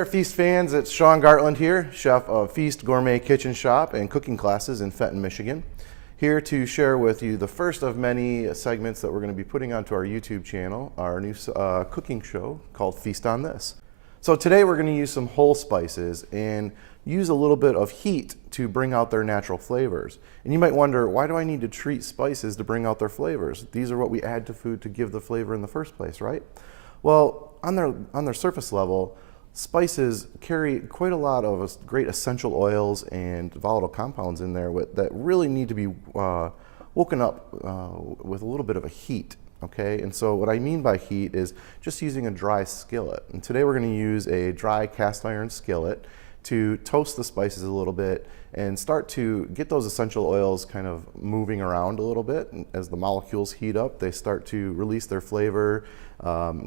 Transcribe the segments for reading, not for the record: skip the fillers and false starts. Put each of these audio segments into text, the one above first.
there, Feast fans. It's Sean Gartland here, chef of Feast Gourmet Kitchen Shop and cooking classes in Fenton, Michigan. Here to share with you the first of many segments that we're going to be putting onto our YouTube channel, our new cooking show called Feast on This. So today we're going to use some whole spices and use a little bit of heat to bring out their natural flavors. And you might wonder, why do I need to treat spices to bring out their flavors? These are what we add to food to give the flavor in the first place, right? Well, on their surface level, spices carry quite a lot of great essential oils and volatile compounds in there that really need to be woken up with a little bit of a heat. Okay, and so what I mean by heat is just using a dry skillet. And today we're going to use a dry cast iron skillet to toast the spices a little bit and start to get those essential oils kind of moving around a little bit. And as the molecules heat up, they start to release their flavor,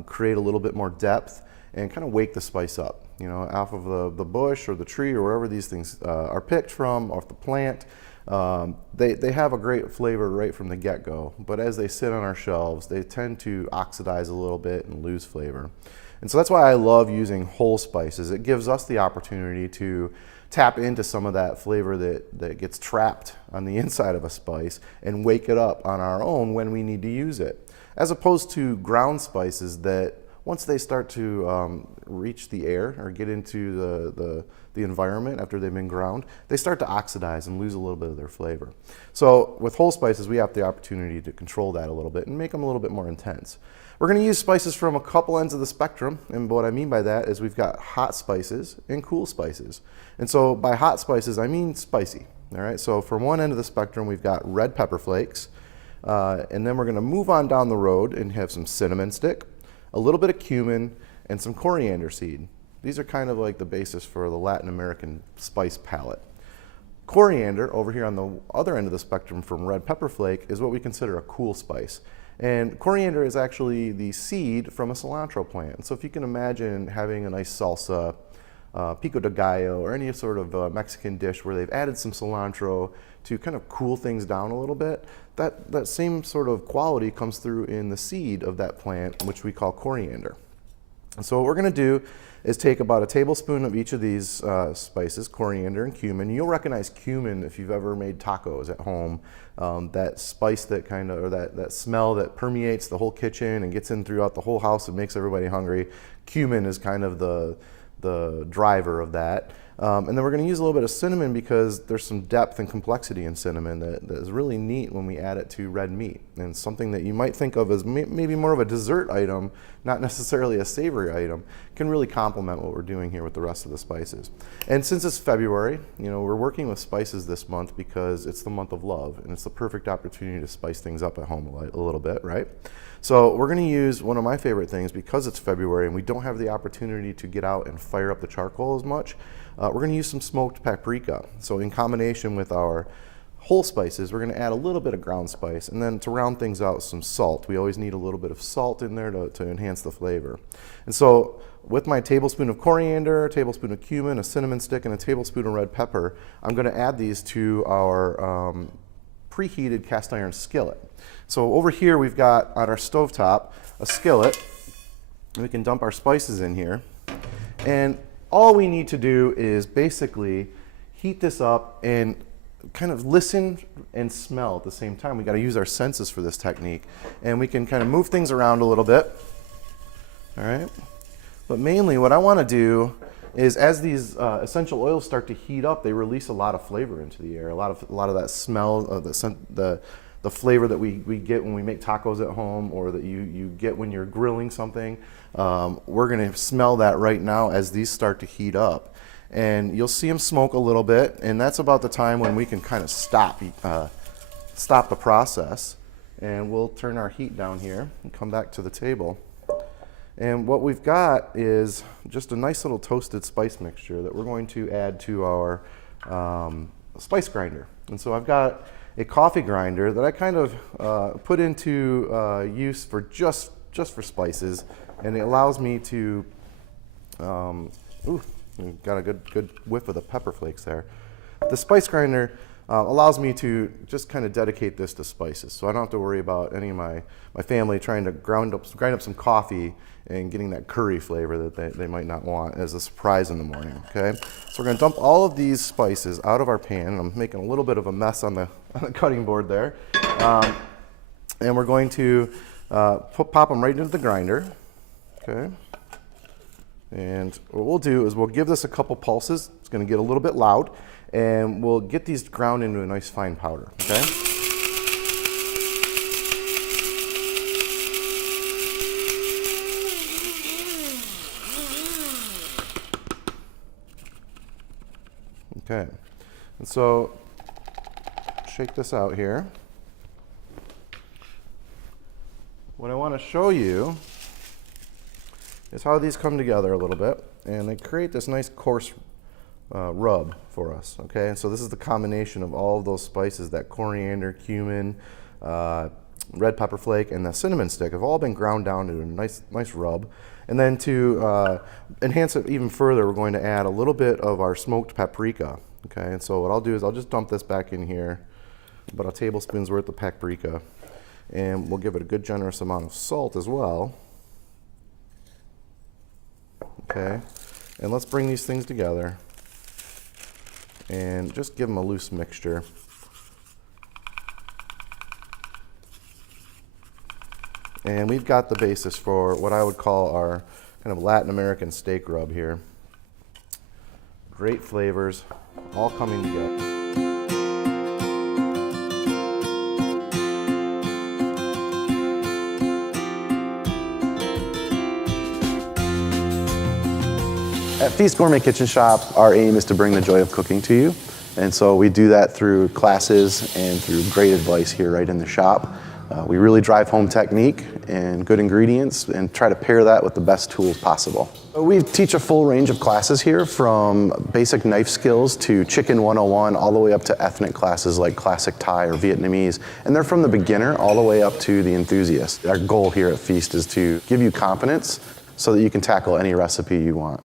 create a little bit more depth, and kind of wake the spice up. You know, off of the bush or the tree or wherever these things are picked from, off the plant. They have a great flavor right from the get-go, but as they sit on our shelves, they tend to oxidize a little bit and lose flavor. And so that's why I love using whole spices. It gives us the opportunity to tap into some of that flavor that gets trapped on the inside of a spice and wake it up on our own when we need to use it. As opposed to ground spices that once they start to reach the air or get into the environment after they've been ground, they start to oxidize and lose a little bit of their flavor. So with whole spices, we have the opportunity to control that a little bit and make them a little bit more intense. We're going to use spices from a couple ends of the spectrum, and what I mean by that is we've got hot spices and cool spices. And so by hot spices, I mean spicy. All right, so from one end of the spectrum, we've got red pepper flakes, and then we're going to move on down the road and have some cinnamon stick, a little bit of cumin, and some coriander seed. These are kind of like the basis for the Latin American spice palette. Coriander, over here on the other end of the spectrum from red pepper flake, is what we consider a cool spice. And coriander is actually the seed from a cilantro plant. So if you can imagine having a nice salsa, pico de gallo, or any sort of Mexican dish where they've added some cilantro to kind of cool things down a little bit, that same sort of quality comes through in the seed of that plant, which we call coriander. And so what we're going to do is take about a tablespoon of each of these spices, coriander and cumin. You'll recognize cumin if you've ever made tacos at home. That spice that kind of, or that smell that permeates the whole kitchen and gets in throughout the whole house and makes everybody hungry. Cumin is kind of the driver of that. And then we're going to use a little bit of cinnamon because there's some depth and complexity in cinnamon that is really neat when we add it to red meat. And something that you might think of as maybe more of a dessert item, not necessarily a savory item, can really complement what we're doing here with the rest of the spices. And since it's February, you know, we're working with spices this month because it's the month of love, and it's the perfect opportunity to spice things up at home a little bit, right? So we're going to use one of my favorite things because it's February and we don't have the opportunity to get out and fire up the charcoal as much. We're going to use some smoked paprika. So in combination with our whole spices, we're going to add a little bit of ground spice, and then to round things out, some salt. We always need a little bit of salt in there to enhance the flavor. And so with my tablespoon of coriander, a tablespoon of cumin, a cinnamon stick, and a tablespoon of red pepper, I'm going to add these to our preheated cast iron skillet. So over here we've got on our stovetop a skillet, and we can dump our spices in here. And all we need to do is basically heat this up and kind of listen and smell at the same time. We got to use our senses for this technique, and we can kind of move things around a little bit. All right, but mainly what I want to do is as these essential oils start to heat up, they release a lot of flavor into the air. A lot of that smell, the flavor that we get when we make tacos at home, or that you get when you're grilling something. We're going to smell that right now as these start to heat up. And you'll see them smoke a little bit, and that's about the time when we can kind of stop the process. And we'll turn our heat down here and come back to the table. And what we've got is just a nice little toasted spice mixture that we're going to add to our spice grinder. And so I've got a coffee grinder that I kind of put into use for just for spices, and it allows me to ooh, got a good whiff of the pepper flakes there. The spice grinder allows me to just kind of dedicate this to spices. So I don't have to worry about any of my family trying to grind up some coffee and getting that curry flavor that they might not want as a surprise in the morning, okay? So we're gonna dump all of these spices out of our pan, and I'm making a little bit of a mess on the cutting board there. And we're going to pop them right into the grinder, okay? And what we'll do is we'll give this a couple pulses. It's gonna get a little bit loud, and we'll get these ground into a nice fine powder, okay? Okay, and so shake this out here. What I want to show you is how these come together a little bit, and they create this nice coarse rub for us, okay? And so this is the combination of all of those spices, that coriander, cumin, red pepper flake, and the cinnamon stick have all been ground down to a nice rub. And then to enhance it even further, we're going to add a little bit of our smoked paprika, okay? And so what I'll do is I'll just dump this back in here, about a tablespoon's worth of paprika, and we'll give it a good generous amount of salt as well, okay? And let's bring these things together and just give them a loose mixture. And we've got the basis for what I would call our kind of Latin American steak rub here. Great flavors, all coming together. At Feast Gourmet Kitchen Shop, our aim is to bring the joy of cooking to you. And so we do that through classes and through great advice here right in the shop. We really drive home technique and good ingredients and try to pair that with the best tools possible. We teach a full range of classes here, from basic knife skills to Chicken 101, all the way up to ethnic classes like classic Thai or Vietnamese. And they're from the beginner all the way up to the enthusiast. Our goal here at Feast is to give you confidence so that you can tackle any recipe you want.